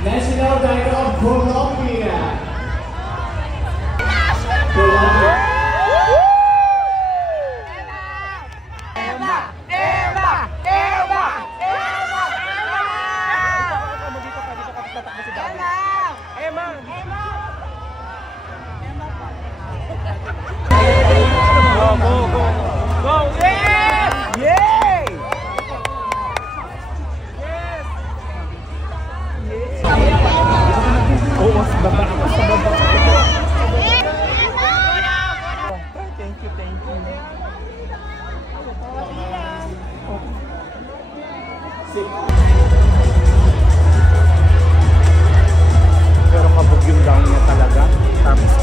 National Bank of Colombia. Colombia. Pero kabog yung down niya talaga. Tapos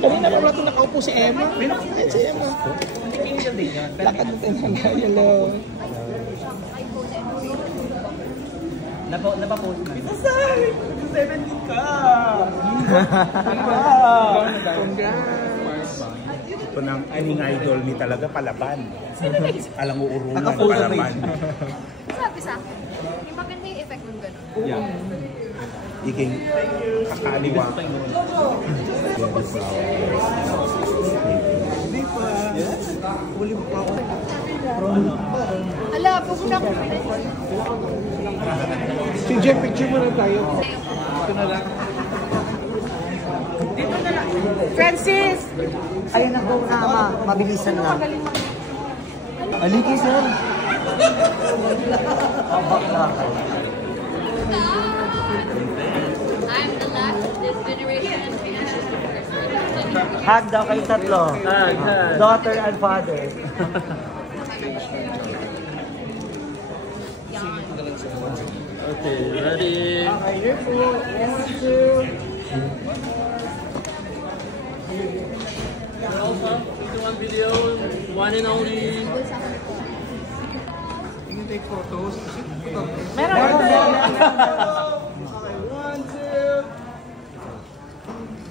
kanina pa wala ito nakaupo si Emma. Pinakita si Emma. Lakad mo tayo ng hello. Napapost na. Itasay! 17 ka! Congrats! Ito ng aning idol ni talaga palaban. Alam mo urungan palaban. Sabi sa akin, yung maganda yung effect ng gano'n. Yeah. Iking kakaliwa. Hindi pa. Uli mo pa ako. Hala, pag na ako Picture mo na tayo. Ito na lang. Francis! Ayun na po na, mabilisan na. Aliki, sir. Abak na ako. I'm the last of this generation and financial supporters. Hug daw kayo tatlo. Daughter and father. Okay, ready? Okay, po. 1, 2. One video, one and only. You can take photos. Meron. Okay, 1,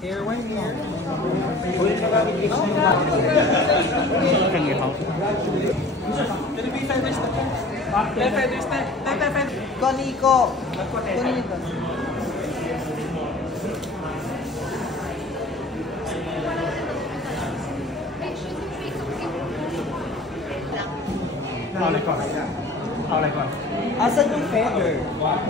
2. Here, one here. Koniko. Koniko. Asan yung feather? Wow.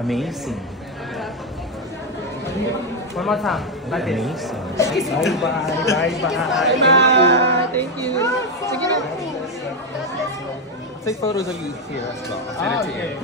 Amazing. One more time. Amazing. Bye. Thank you. Sige na. Take photos of you here as well. I'll send it to you.